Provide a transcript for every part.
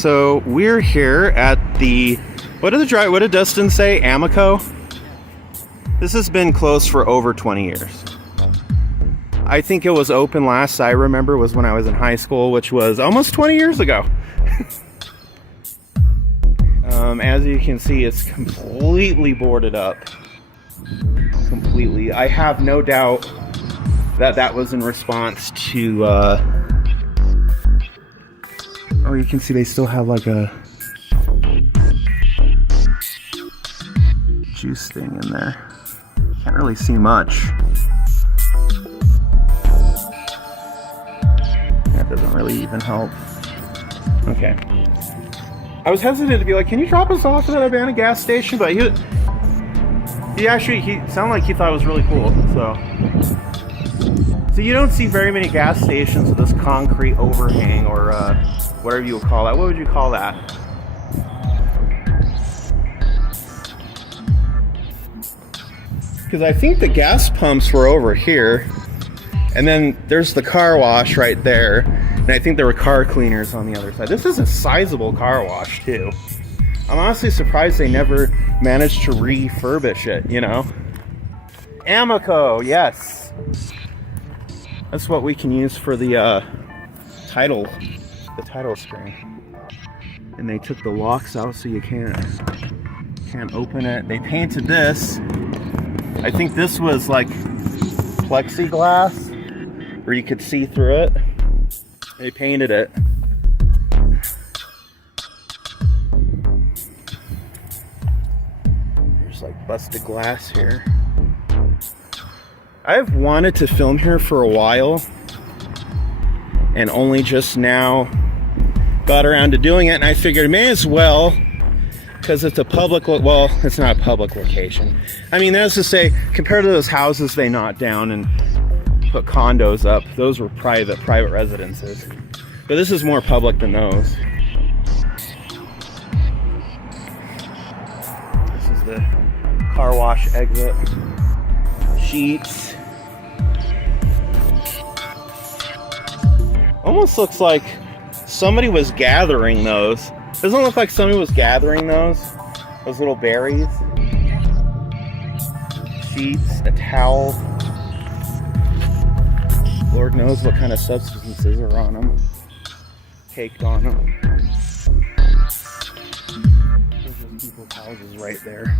So we're here at the, what did Dustin say? Amico? This has been closed for over 20 years. I think it was open last I remember was when I was in high school, which was almost 20 years ago. As you can see, it's completely boarded up. Completely. I have no doubt that that was in response to, oh, you can see they still have like a juice thing in there. Can't really see much. That doesn't really even help. Okay. I was hesitant to be like, can you drop us off at an abandoned gas station? But he sounded like he thought it was really cool. So you don't see very many gas stations with this concrete overhang or whatever you would call that. What would you call that? Because I think the gas pumps were over here, and then there's the car wash right there, and I think there were car cleaners on the other side. This is a sizable car wash too. I'm honestly surprised they never managed to refurbish it, you know? Amico, yes. That's what we can use for the title screen. And they took the locks out so you can't open it. They painted this. I think this was like plexiglass where you could see through it. They painted it. There's like busted glass here. I've wanted to film here for a while and only just now got around to doing it, and I figured may as well, because it's a public, well, it's not a public location. I mean, that's to say, compared to those houses they knocked down and put condos up, those were private residences. But this is more public than those. This is the car wash exit. Sheets. Almost looks like somebody was gathering those. Doesn't look like somebody was gathering those little berries. Sheets, a towel. Lord knows what kind of substances are on them. Caked on them. Those are people's houses right there.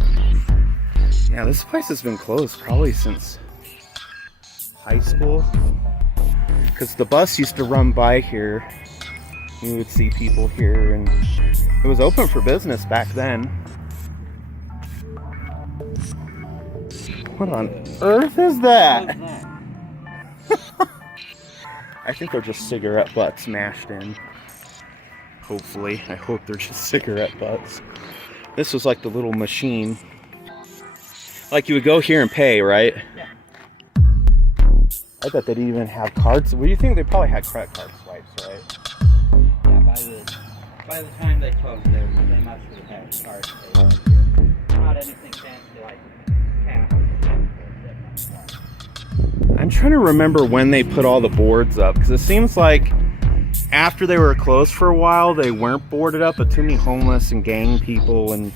Yeah, this place has been closed probably since high school. Because the bus used to run by here. You would see people here, and it was open for business back then. What on earth is that? I think they're just cigarette butts mashed in. Hopefully. I hope they're just cigarette butts. This was like the little machine. Like you would go here and pay, right? Yeah. I bet they didn't even have cards. What do you think? They probably had credit card swipes, right? By the time they closed, they must have had cards. Not anything fancy like cash. I'm trying to remember when they put all the boards up, because it seems like after they were closed for a while, they weren't boarded up, but too many homeless and gang people and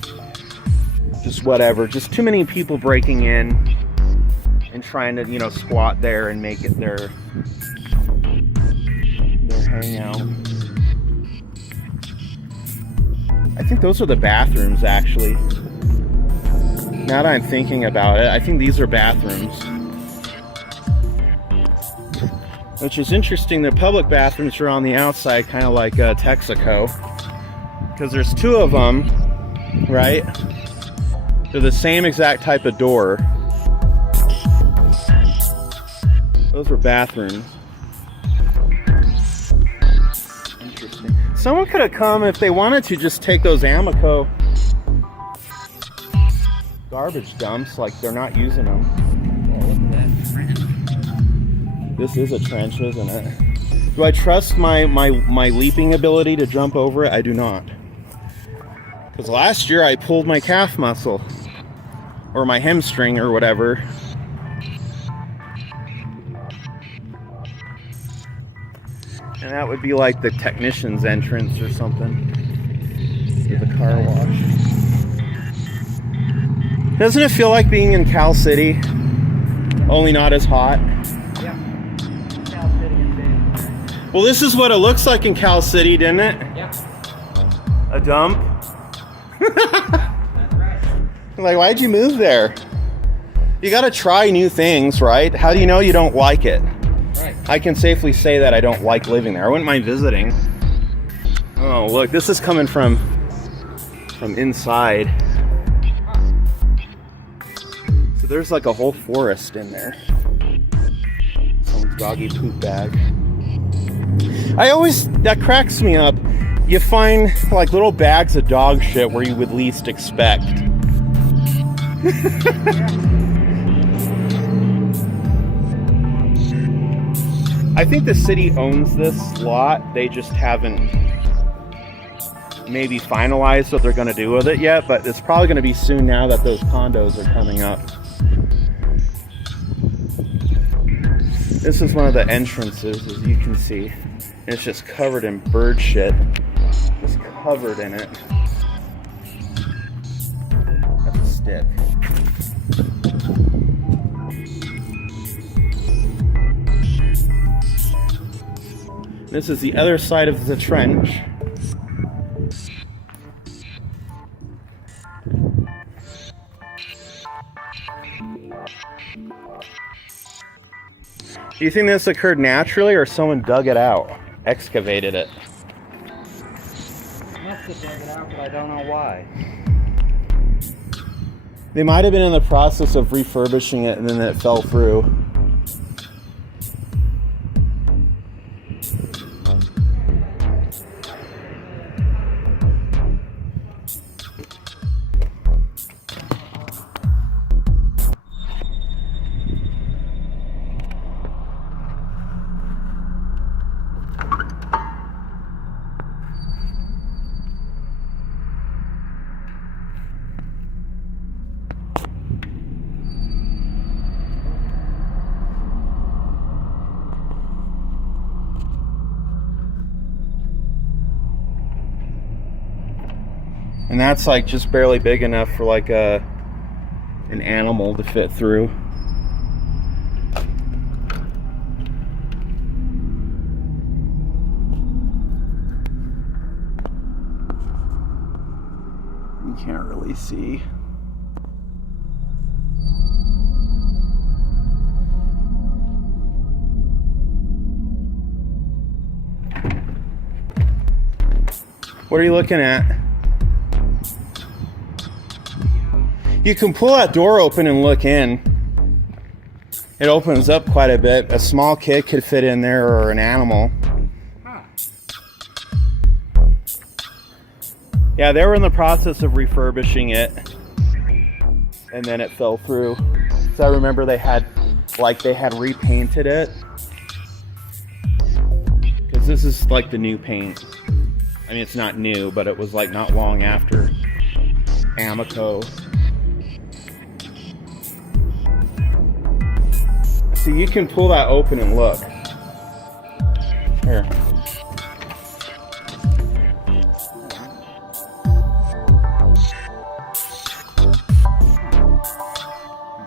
just whatever. Just too many people breaking in and trying to, you know, squat there and make it their hangout. I think those are the bathrooms, actually. Now that I'm thinking about it, I think these are bathrooms. Which is interesting, the public bathrooms are on the outside, kind of like Texaco. Because there's two of them, right? They're the same exact type of door. Those were bathrooms. Interesting. Someone could have come if they wanted to just take those Amico garbage dumps, like they're not using them. Oh, look at that trench. This is a trench, isn't it? Do I trust my leaping ability to jump over it? I do not. Because last year I pulled my calf muscle. Or my hamstring or whatever. And that would be like the technician's entrance or something. Doesn't it feel like being in Cal City? Only not as hot? Yeah. Cal City and January. Well, this is what it looks like in Cal City, didn't it? Yep. A dump? That's right. Like, why'd you move there? You gotta try new things, right? How do you know you don't like it? Right. I can safely say that I don't like living there. I wouldn't mind visiting. Oh, look, this is coming from inside. So there's like a whole forest in there. Someone's doggy poop bag. That cracks me up. You find like little bags of dog shit where you would least expect. I think the city owns this lot. They just haven't maybe finalized what they're going to do with it yet, but it's probably going to be soon now that those condos are coming up. This is one of the entrances, as you can see. It's just covered in bird shit. Just covered in it. That's a stick. This is the other side of the trench. Do you think this occurred naturally or someone dug it out, excavated it? Must have dug it out, but I don't know why. They might have been in the process of refurbishing it and then it fell through. And that's like just barely big enough for like an animal to fit through. You can't really see. What are you looking at? You can pull that door open and look in. It opens up quite a bit. A small kid could fit in there, or an animal. Huh. Yeah, they were in the process of refurbishing it, and then it fell through. So I remember they had repainted it, because this is like the new paint. I mean, it's not new, but it was like not long after Amico. So you can pull that open and look. Here.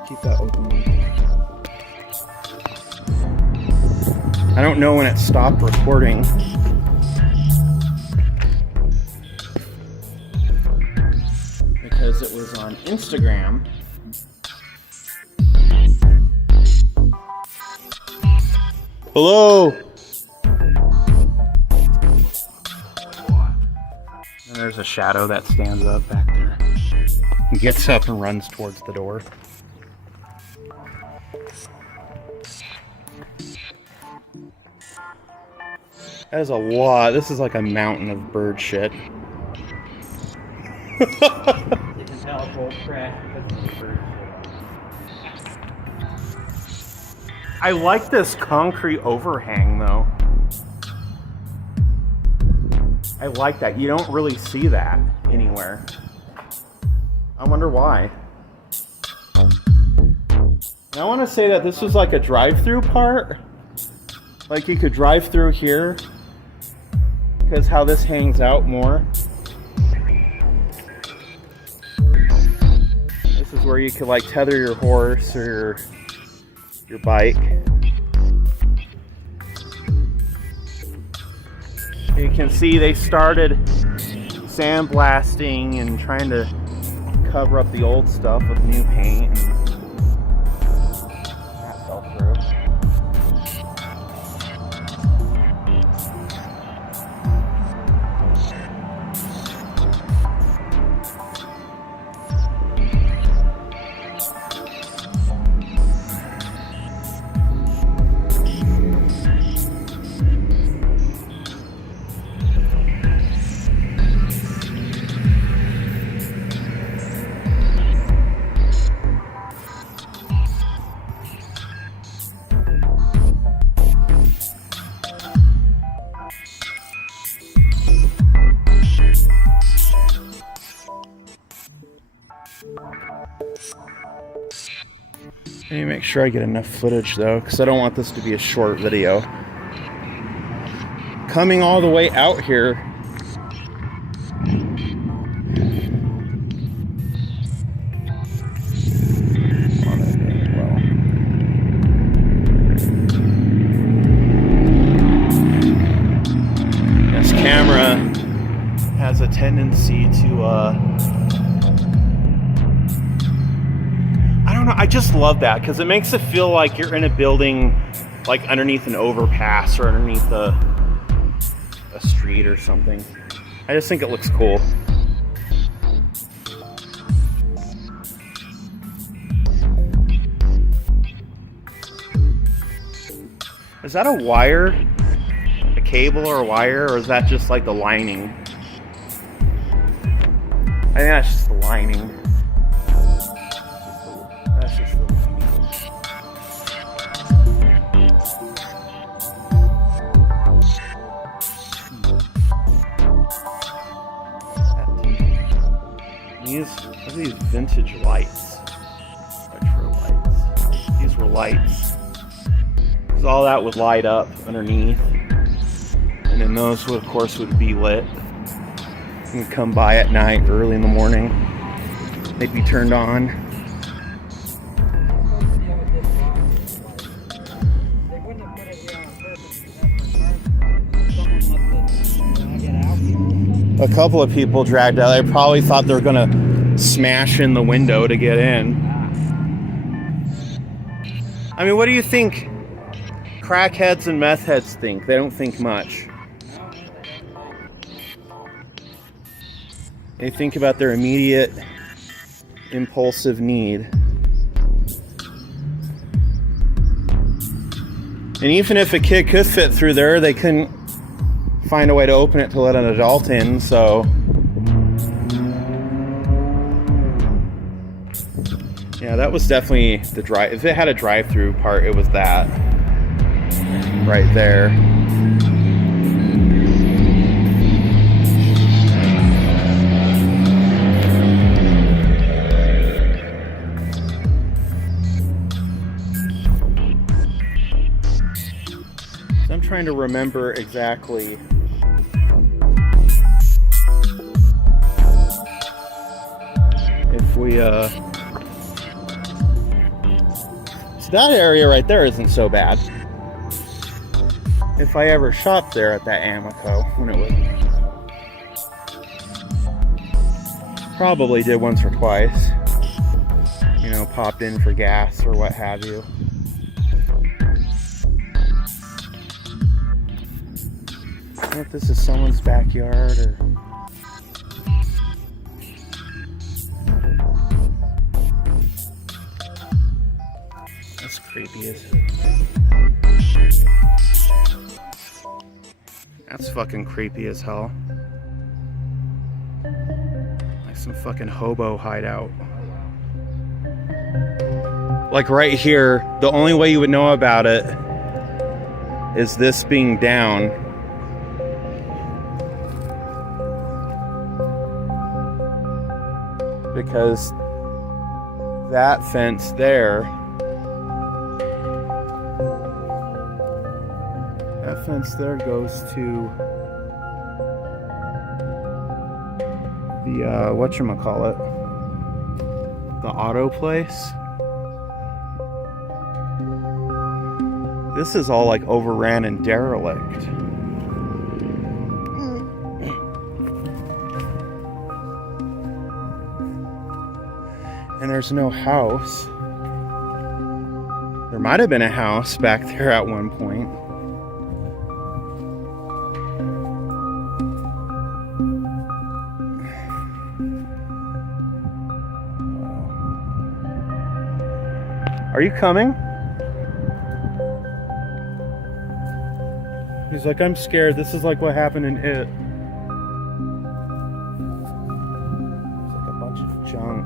Keep that open. I don't know when it stopped recording. Because it was on Instagram. Hello. And there's a shadow that stands up back there. He gets up and runs towards the door. That is a lot. This is like a mountain of bird shit. You can tell it's old trash because of the bird shit. I like this concrete overhang though. I like that. You don't really see that anywhere. I wonder why. And I want to say that this was like a drive-through part. Like you could drive through here. Because how this hangs out more. This is where you could like tether your horse or your bike. You can see they started sandblasting and trying to cover up the old stuff with new paint. And that fell through. Let me make sure I get enough footage though, because I don't want this to be a short video. Coming all the way out here. This camera has a tendency to I just love that because it makes it feel like you're in a building like underneath an overpass or underneath a street or something. I just think it looks cool. Is that a wire? A cable or a wire, or is that just like the lining? I think that's just the lining. Look at these vintage lights. Retro lights. These were lights. Because all that would light up underneath. And then those would, of course, would be lit. You would come by at night, early in the morning. They'd be turned on. A couple of people dragged out. They probably thought they were gonna smash in the window to get in. I mean, what do you think crackheads and meth heads think? They don't think much. They think about their immediate impulsive need. And even if a kid could fit through there, they couldn't find a way to open it to let an adult in, so yeah, that was definitely the drive. If it had a drive-through part, it was that right there. So I'm trying to remember exactly if we so that area right there isn't so bad. If I ever shopped there at that Amico when it was, probably did once or twice, you know, popped in for gas or what have you. I don't know if this is someone's backyard or that's creepy as hell. That's fucking creepy as hell. Like some fucking hobo hideout. Like right here, the only way you would know about it is this being down. Because that fence there, that fence there goes to the whatchamacallit, The auto place. This is all like overran and derelict. And there's no house. There might have been a house back there at one point. Are you coming? He's like, I'm scared. This is like what happened in It. It's like a bunch of junk.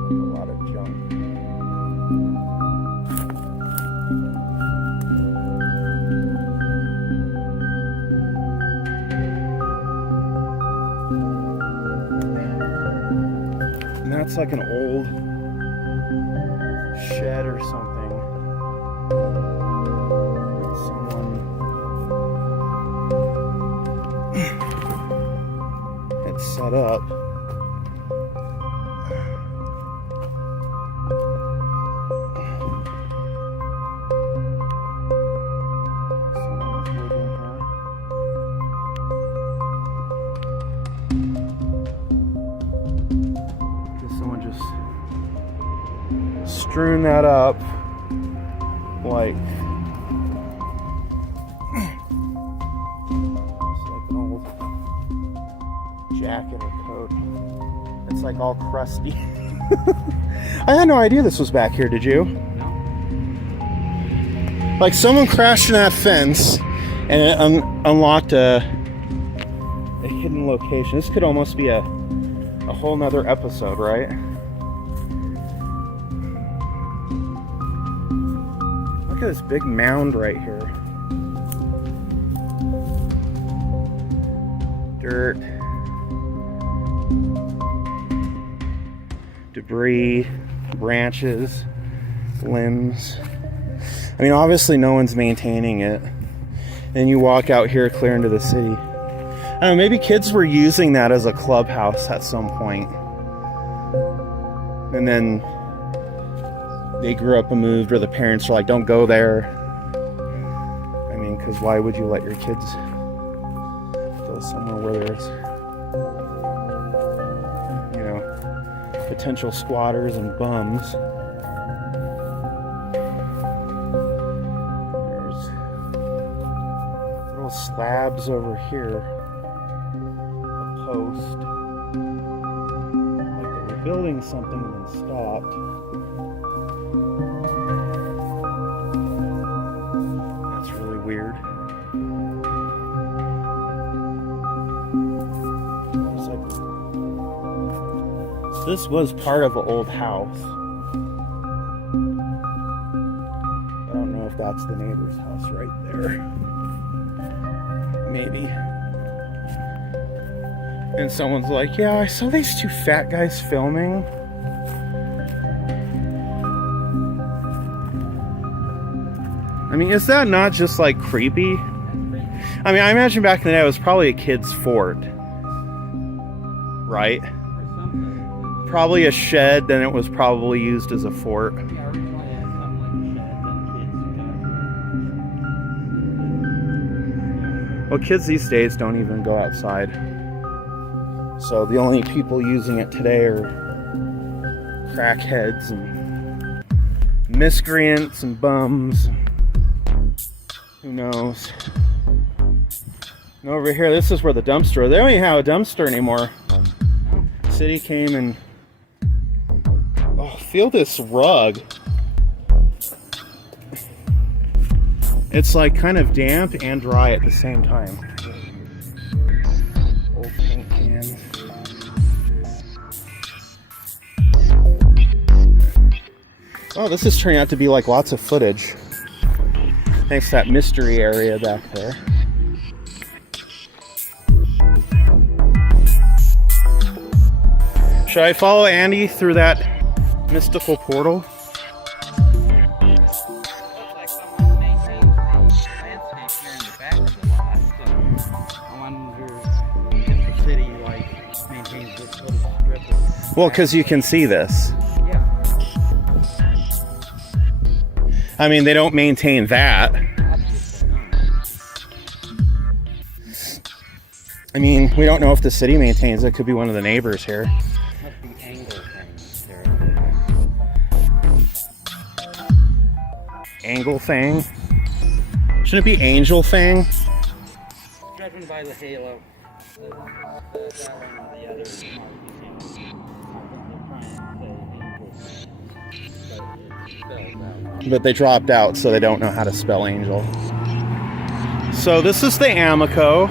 Like a lot of junk. And that's like an old shed or something. That someone had set up. Someone's living here. Someone just strewn that up like it's like an old jacket or coat. It's like all crusty. I had no idea this was back here, did you? No. Like someone crashed in that fence and it unlocked a hidden location. This could almost be a whole nother episode, right? Look at this big mound right here. Dirt. Debris, branches, limbs. I mean, obviously no one's maintaining it. And you walk out here clear into the city. I don't know, maybe kids were using that as a clubhouse at some point. And then they grew up and moved, or the parents were like, don't go there. I mean, because why would you let your kids go somewhere where there's, you know, potential squatters and bums? There's little slabs over here. Post. Like they were building something and then stopped. That's really weird. It's like, so this was part of an old house. I don't know if that's the neighbor's house right there. Maybe. And someone's like, yeah, I saw these two fat guys filming. I mean, is that not just like creepy? I mean, I imagine back in the day it was probably a kid's fort. Right? Probably a shed, then it was probably used as a fort. Yeah, originally it had something like a shed, then kids got Well, kids these days don't even go outside. So the only people using it today are crackheads and miscreants and bums. Who knows? And over here, this is where the dumpster. They don't even have a dumpster anymore. City came and feel this rug. It's like kind of damp and dry at the same time. Old paint cans. Oh, this is turning out to be like lots of footage. Thanks to that mystery area back there. Should I follow Andy through that mystical portal? looks like someone's maintaining Well, because you can see this. Yeah. I mean, they don't maintain that. Obviously not. I mean, we don't know if the city maintains it. Could be one of the neighbors here. Must be angle things there. Angle Fang? Shouldn't it be Angel Fang? Judging by the halo, that one or the other mark, you know, they're trying to say angel, But they dropped out, so they don't know how to spell angel. So this is the Amoco.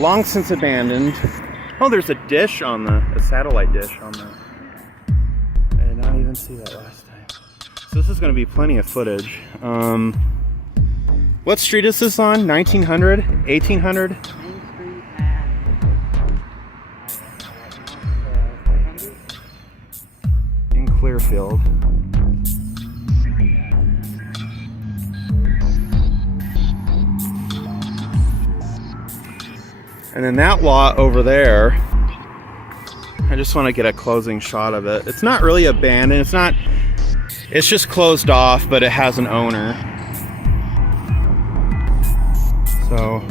Long since abandoned. Oh, there's a dish on a satellite dish on the... I did not even see that last time. So this is going to be plenty of footage. What street is this on? 1900? 1800? Main Street and In Clearfield. And then that lot over there, I just want to get a closing shot of it. It's not really abandoned. It's just closed off, but it has an owner. So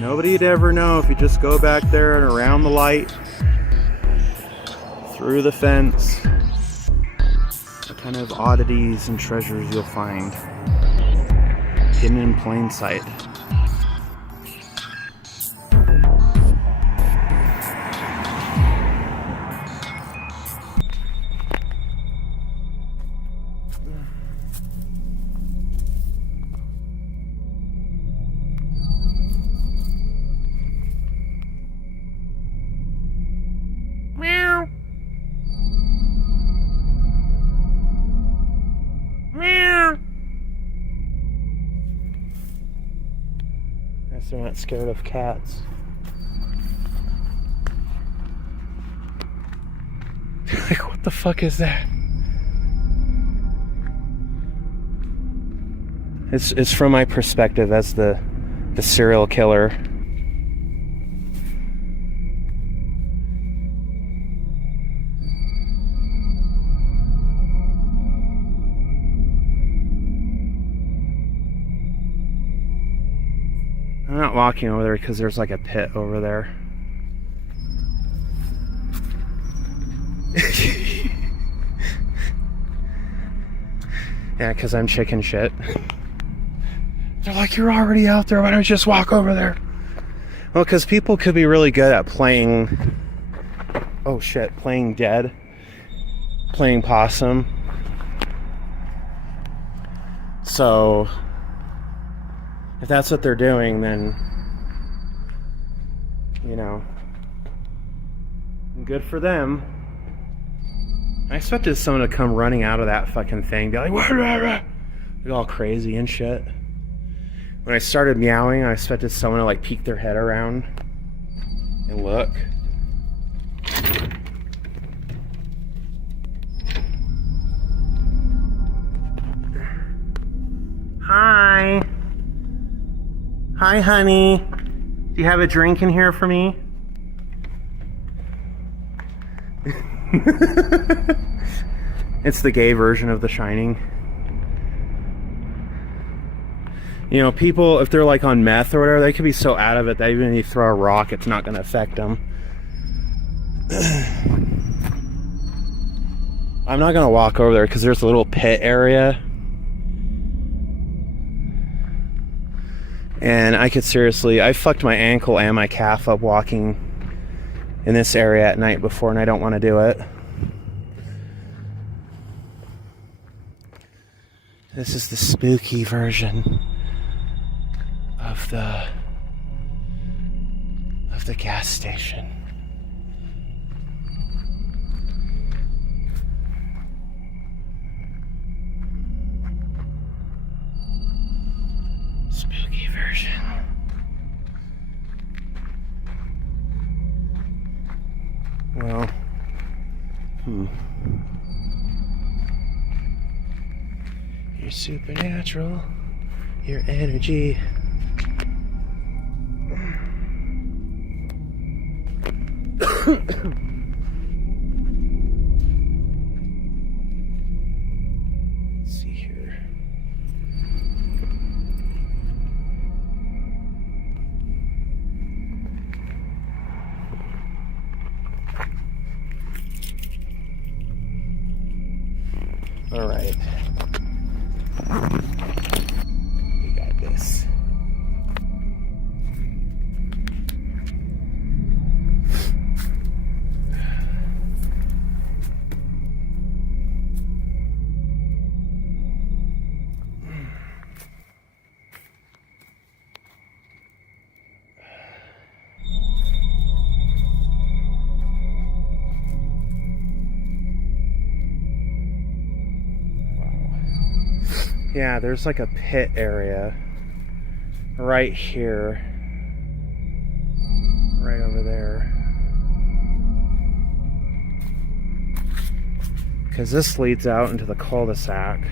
nobody'd ever know if you just go back there and around the light, through the fence, what kind of oddities and treasures you'll find hidden in plain sight. Meow. Meow. Guess they're not scared of cats. Like, what the fuck is that? It's from my perspective as the serial killer. I'm not walking over there because there's like a pit over there. Yeah, because I'm chicken shit. They're like, you're already out there, why don't you just walk over there? Well, because people could be really good at playing... Oh shit, playing dead. Playing possum. So... if that's what they're doing, then... you know... good for them. I expected someone to come running out of that fucking thing, be like, wah, rah, rah. Be all crazy and shit. When I started meowing, I expected someone to like peek their head around and look. Hi. Hi, honey. Do you have a drink in here for me? It's the gay version of The Shining. You know, people, if they're like on meth or whatever, they could be so out of it that even if you throw a rock, it's not going to affect them. I'm not going to walk over there because there's a little pit area. And I could seriously, I fucked my ankle and my calf up walking in this area at night before, and I don't want to do it. This is the spooky version of the gas station. Spooky version. You're supernatural. Your energy. Let's see here. All right. We got this. Yeah, there's like a pit area right here, right over there. Because this leads out into the cul-de-sac.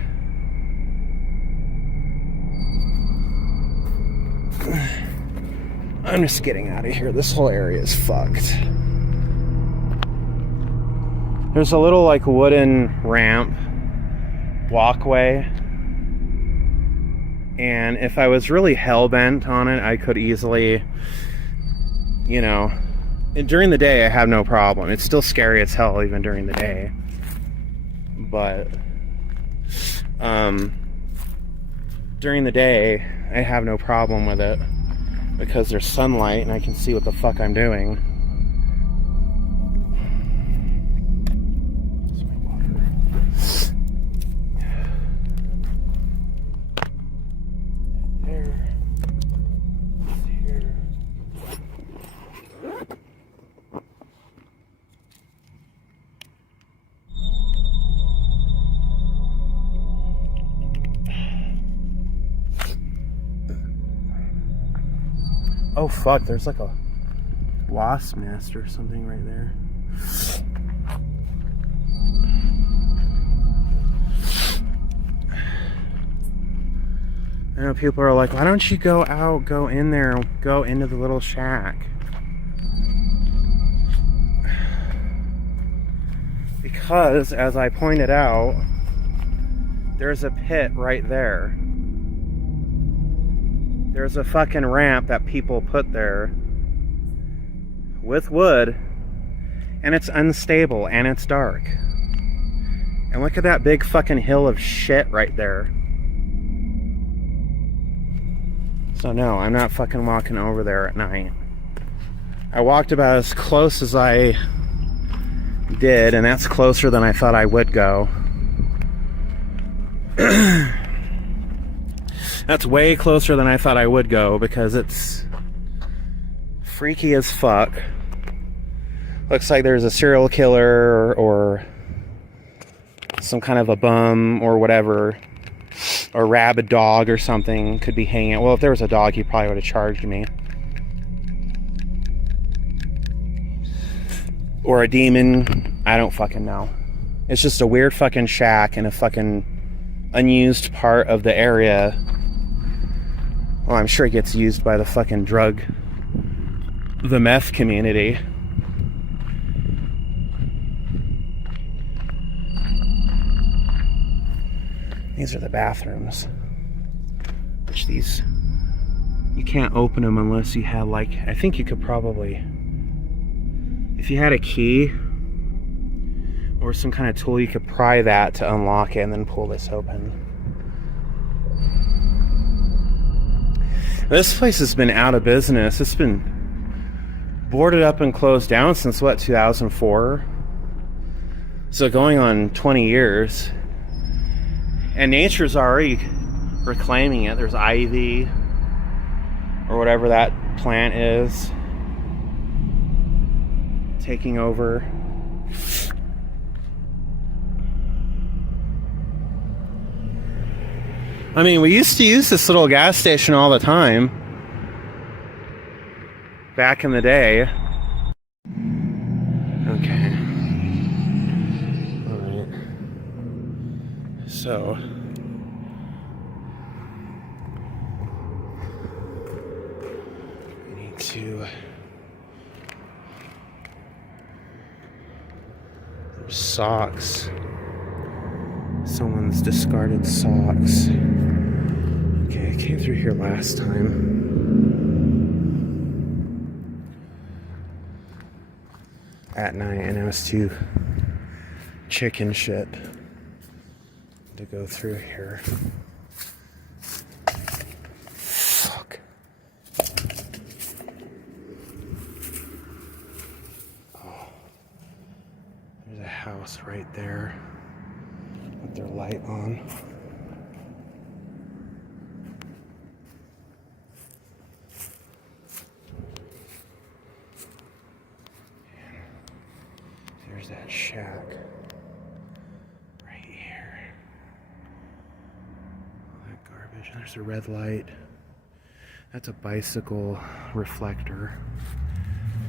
I'm just getting out of here. This whole area is fucked. There's a little like wooden ramp, walkway. And if I was really hell-bent on it, I could easily, you know, and during the day I have no problem. It's still scary as hell even during the day. But during the day I have no problem with it because there's sunlight and I can see what the fuck I'm doing. Oh fuck, there's like a wasp nest or something right there. I know people are like, why don't you go out, go in there, go into the little shack? Because, as I pointed out, there's a pit right there. There's a fucking ramp that people put there with wood, and it's unstable and it's dark. And look at that big fucking hill of shit right there. So no, I'm not fucking walking over there at night. I walked about as close as I did, and that's closer than I thought I would go. That's way closer than I thought I would go because it's freaky as fuck. Looks like there's a serial killer or some kind of a bum or whatever, or rabid dog or something could be hanging out. Well, if there was a dog, he probably would have charged me. Or a demon. I don't fucking know. It's just a weird fucking shack in a fucking unused part of the area. Well, I'm sure it gets used by the fucking the meth community. These are the bathrooms. Which these, you can't open them unless you have like, I think you could probably, if you had a key or some kind of tool, you could pry that to unlock it and then pull this open. This place has been out of business. It's been boarded up and closed down since what, 2004? So going on 20 years. And nature's already reclaiming it. There's ivy or whatever that plant is taking over. I mean, we used to use this little gas station all the time back in the day. Okay. All right. So, too. There's socks. Someone's discarded socks. Okay, I came through here last time. At night, and it was too chicken shit to go through here. Fuck. Oh. There's a house right there with their light on. There's that shack right here. All that garbage. There's a red light. That's a bicycle reflector.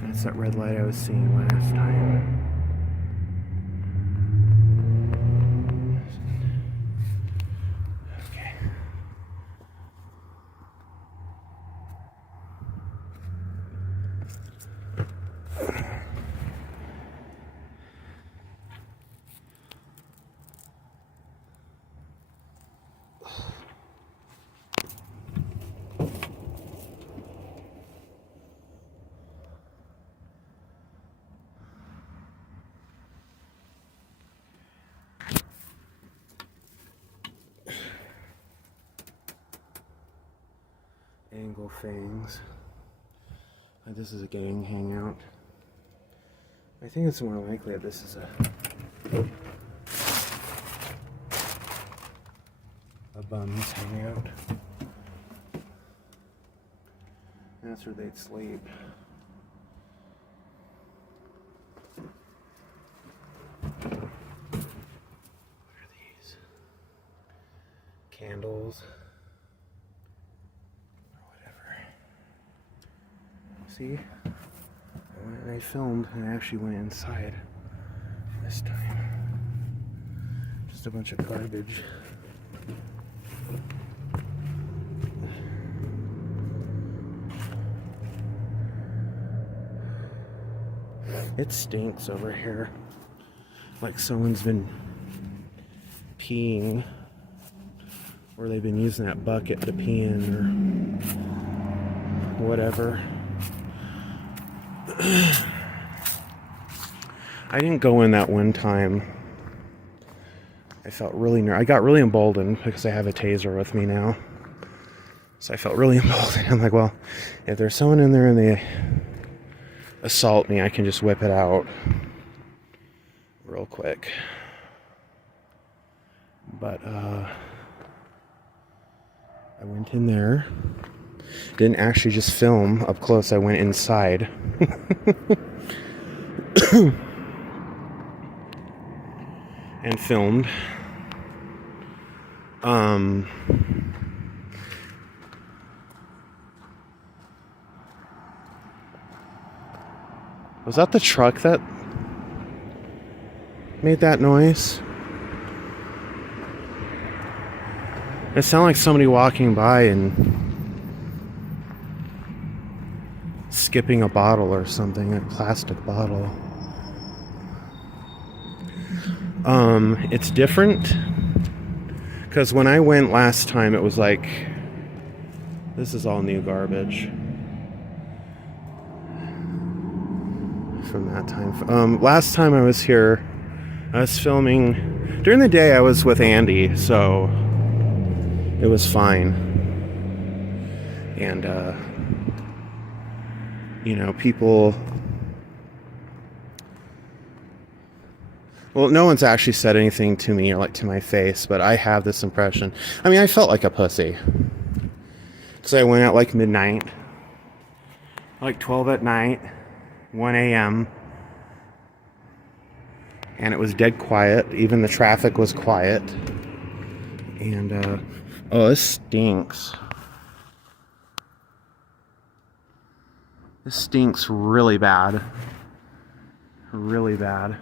That's that red light I was seeing last time. Okay. Angle Fangs. This is a gang hangout. I think it's more likely that this is a bums hangout. That's where they'd sleep. What are these? Candles. See? I filmed and I actually went inside this time. Just a bunch of garbage. It stinks over here. Like someone's been peeing, or they've been using that bucket to pee in, or whatever. I didn't go in that one time. I felt really I got really emboldened because I have a taser with me now. So I felt really emboldened. I'm like, well, if there's someone in there and they assault me, I can just whip it out real quick. But I went in there. Didn't actually just film up close, I went inside. And filmed. Was that the truck that made that noise? It sounded like somebody walking by and skipping a bottle or something, a plastic bottle. It's different because when I went last time, it was like, this is all new garbage from that time. Last time I was here, I was filming during the day. I was with Andy, so it was fine. And you know, people. Well, no one's actually said anything to me or like to my face, but I have this impression. I mean, I felt like a pussy. So I went out like midnight, like 12 at night, 1 a.m. And it was dead quiet. Even the traffic was quiet. And, oh, this stinks. This stinks really bad. Really bad.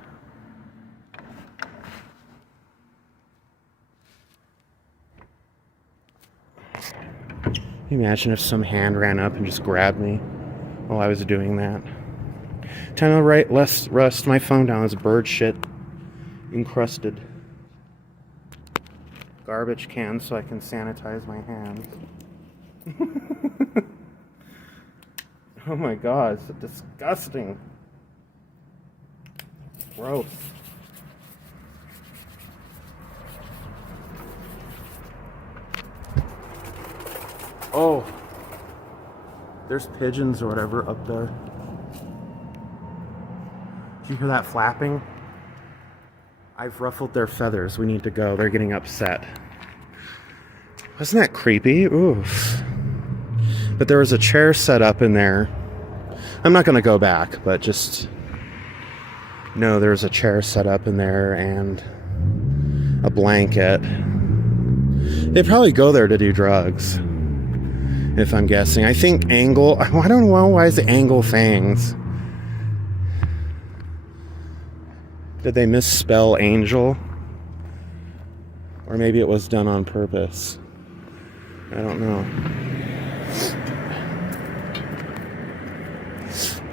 Can you imagine if some hand ran up and just grabbed me while I was doing that. Time to rust my phone down. It's bird shit encrusted. Garbage can so I can sanitize my hands. Oh my god, it's disgusting. Gross. Oh, there's pigeons or whatever up there. Did you hear that flapping? I've ruffled their feathers. We need to go. They're getting upset. Wasn't that creepy? Oof. But there was a chair set up in there. I'm not going to go back, but just know there's a chair set up in there and a blanket. They probably go there to do drugs, if I'm guessing. I think Angle... I don't know why is it Angle Fangs. Did they misspell angel? Or maybe it was done on purpose. I don't know.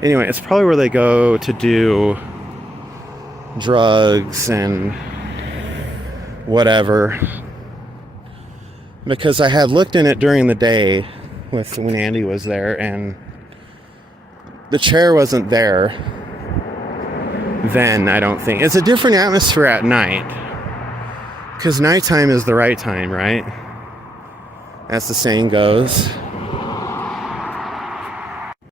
Anyway, it's probably where they go to do drugs and whatever. Because I had looked in it during the day when Andy was there, and the chair wasn't there then, I don't think. It's a different atmosphere at night. Because nighttime is the right time, right? As the saying goes.